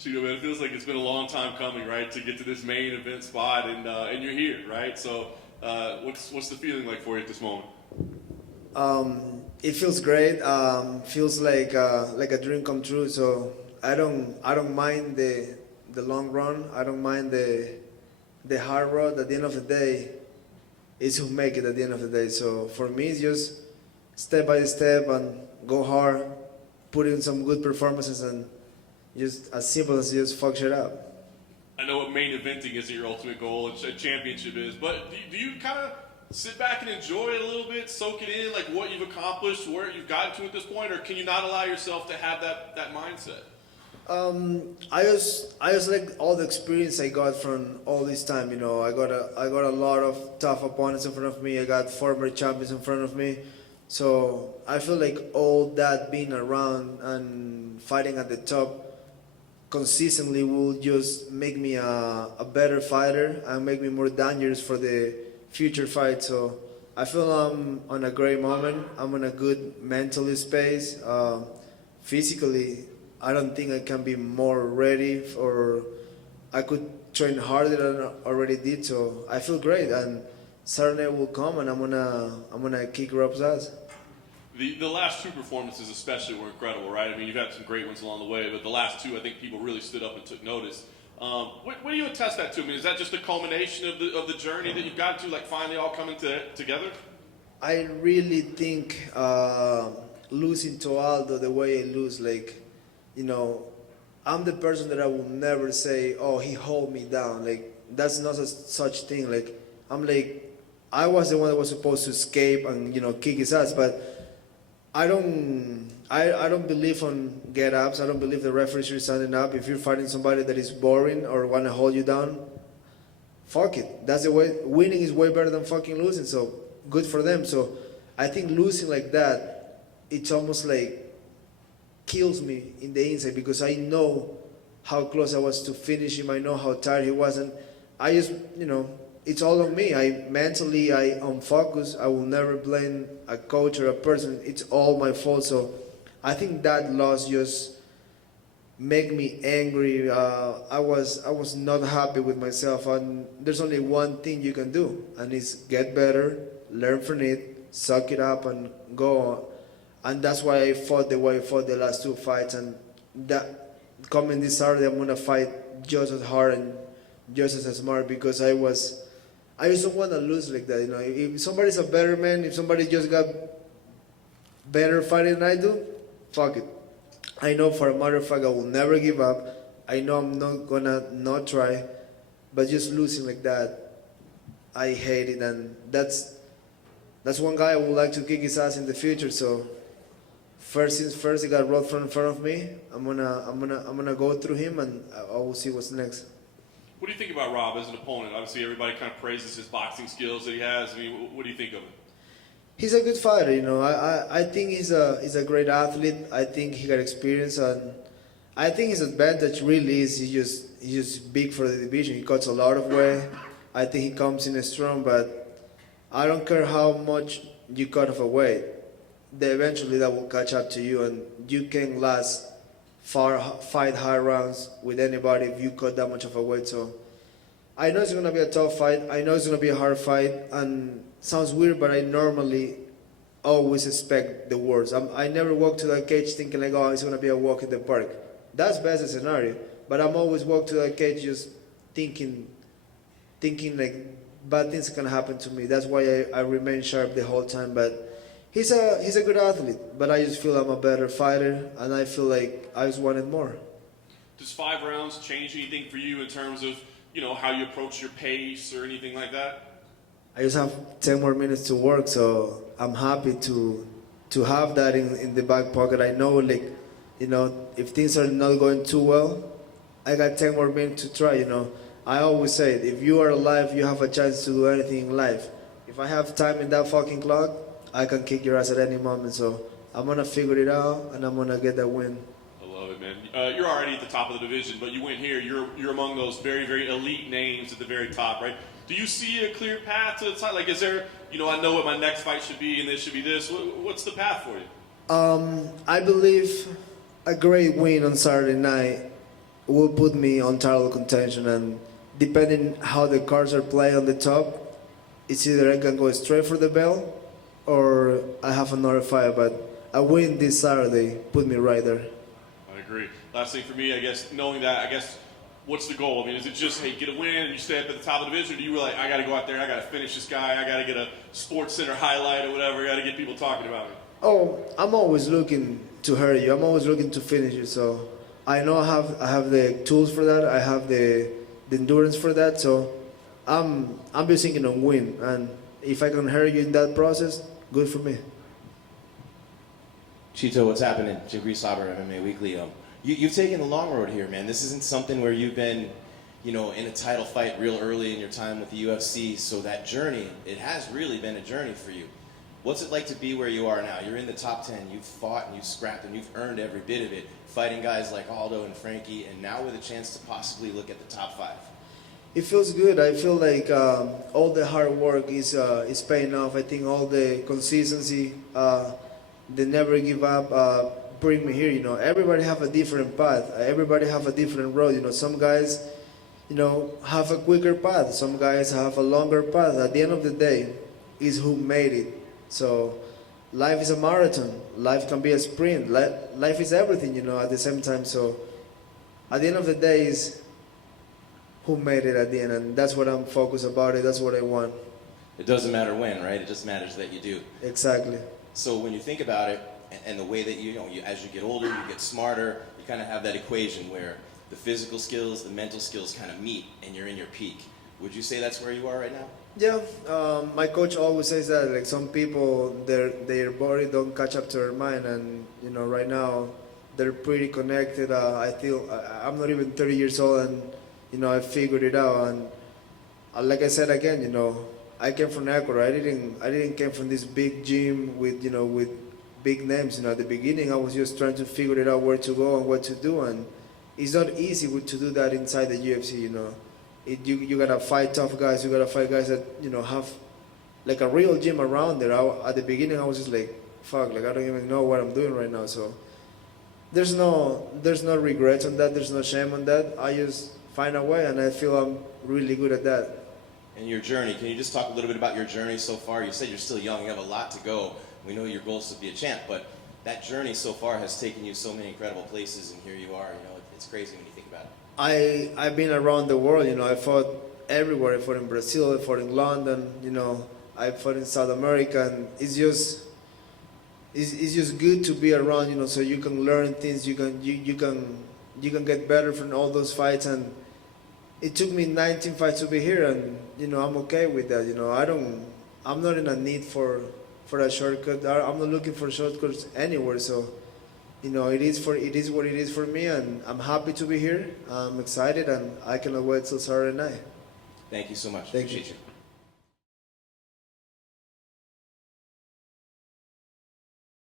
Chito, man, it feels like it's been a long time coming, right, to get to this main event spot, and you're here, right? So, what's the feeling like for you at this moment? It feels great. Feels like a dream come true. So I don't mind the long run. I don't mind the hard road. At the end of the day, it's who make it. At the end of the day. So for me, it's just step by step and go hard, put in some good performances, and just as simple as just fuck shit up. I know what main eventing isn't your ultimate goal, and a championship is, but do you kind of sit back and enjoy it a little bit, soak it in, like what you've accomplished, where you've gotten to at this point, or can you not allow yourself to have that mindset? I just like all the experience I got from all this time. You know, I got a lot of tough opponents in front of me. I got former champions in front of me. So I feel like all that being around and fighting at the top consistently will just make me a better fighter and make me more dangerous for the future fight. So I feel I'm on a great moment. I'm in a good mental space. Physically, I don't think I can be more ready, or I could train harder than I already did. So I feel great, and Saturday will come, and I'm gonna kick Rob's ass. The last two performances especially were incredible, right? I mean, you've had some great ones along the way, but the last two, I think people really stood up and took notice. What do you attest that to? I mean, is that just a culmination of the journey that you've got to, like, finally all coming together? I really think losing to Aldo the way I lose, like, you know, I'm the person that I will never say, oh, he hold me down. Like, that's not a such thing. Like, I'm like, I was the one that was supposed to escape and, you know, kick his ass, but I don't believe on get ups. I don't believe the referee should standing up. If you're fighting somebody that is boring or want to hold you down, fuck it. That's the way. Winning is way better than fucking losing. So good for them. So I think losing like that, it's almost like kills me in the inside, because I know how close I was to finish him. I know how tired he was, and I just, you know, it's all on me. I am focused. I will never blame a coach or a person. It's all my fault. So I think that loss just make me angry. I was not happy with myself, and there's only one thing you can do, and it's get better, learn from it, suck it up, and go on. And that's why I fought the way I fought the last two fights. And that coming this Saturday, I'm gonna fight just as hard and just as smart, because I just don't want to lose like that. You know, if somebody's a better man, if somebody just got better fighting than I do, fuck it. I know for a matter of fact I will never give up. I know I'm not gonna not try, but just losing like that, I hate it, and that's one guy I would like to kick his ass in the future. So first things first, he got rolled from in front of me. I'm gonna go through him, and I will see what's next. What do you think about Rob as an opponent? Obviously, everybody kind of praises his boxing skills that he has. I mean, what do you think of him? He's a good fighter, you know. I think he's a great athlete. I think he got experience, and I think his advantage really is he's just big for the division. He cuts a lot of weight. I think he comes in strong, but I don't care how much you cut of a weight. Eventually that will catch up to you, and you can last fight high rounds with anybody if you cut that much of a weight. So I know it's gonna be a tough fight. I know it's gonna be a hard fight, and sounds weird, but I normally always expect the worst. I never walk to that cage thinking like, oh, it's gonna be a walk in the park. That's best scenario. But I'm always walk to that cage just thinking like bad things can happen to me. That's why I remain sharp the whole time. But he's a good athlete. But I just feel I'm a better fighter, and I feel like I just wanted more. Does 5 rounds change anything for you in terms of, you know, how you approach your pace or anything like that? I just have 10 more minutes to work, so I'm happy to have that in the back pocket. I know, like, you know, if things are not going too well, I got 10 more minutes to try, you know. I always say it, if you are alive, you have a chance to do anything in life. If I have time in that fucking clock, I can kick your ass at any moment. So I'm going to figure it out, and I'm going to get that win. I love it, man. You're already at the top of the division, but you went here. You're among those very, very elite names at the very top, right? Do you see a clear path to the top? Like, is there, you know, I know what my next fight should be, and this should be this. What's the path for you? I believe a great win on Saturday night will put me on title contention. And depending how the cards are played on the top, it's either I can go straight for the belt or I have another fight. But a win this Saturday put me right there. I agree. Last thing for me, I guess, knowing that, I guess, what's the goal? I mean, is it just, hey, get a win and you stay up at the top of the division? Or do you really, I got to go out there, I got to finish this guy, I got to get a Sports Center highlight or whatever, I got to get people talking about me? Oh, I'm always looking to hurt you. I'm always looking to finish you. So I know I have the tools for that. I have the endurance for that. So I'm just thinking on win. And if I can hurt you in that process, good for me. Chito, what's happening? Jagri Saber, MMA Weekly. You've taken the long road here, man. This isn't something where you've been, in a title fight real early in your time with the UFC. So that journey, it has really been a journey for you. What's it like to be where you are now? You're in the top 10. You've fought and you've scrapped and you've earned every bit of it, fighting guys like Aldo and Frankie, and now with a chance to possibly look at the top 5. It feels good. I feel like all the hard work is paying off. I think all the consistency, the never give up, bring me here. Everybody have a different path. Everybody have a different road. Some guys, have a quicker path. Some guys have a longer path. At the end of the day, is who made it. So life is a marathon. Life can be a sprint. Life is everything, at the same time. So at the end of the day is who made it at the end. And that's what I'm focused about. That's what I want. It doesn't matter when, right? It just matters that you do. Exactly. So when you think about it, and the way that you as you get older, you get smarter, you kind of have that equation where the physical skills, the mental skills kind of meet, and you're in your peak. Would you say that's where you are right now? Yeah, my coach always says that, like, some people, their body don't catch up to their mind, and right now they're pretty connected. I feel I'm not even 30 years old, and I figured it out. And like I said again, I came from Ecuador. I didn't came from this big gym with with big names. At the beginning, I was just trying to figure it out where to go and what to do, and it's not easy to do that inside the UFC. You gotta fight tough guys. You gotta fight guys that have like a real gym around there. At the beginning, I was just like, fuck, like I don't even know what I'm doing right now. So there's no regrets on that. There's no shame on that. I just find a way, and I feel I'm really good at that. And your journey, can you just talk a little bit about your journey so far? You said you're still young. You have a lot to go. We know your goal is to be a champ, but that journey so far has taken you so many incredible places, and here you are. It's crazy when you think about it. I've been around the world. I fought everywhere. I fought in Brazil. I fought in London. I fought in South America, and it's just good to be around. So you can learn things. You can get better from all those fights. And it took me 19 fights to be here, and I'm okay with that. I'm not in a need for a shortcut. I'm not looking for shortcuts anywhere. So. It is what it is for me, and I'm happy to be here. I'm excited, and I cannot wait till Saturday night. Thank you so much. Thank you. Appreciate you.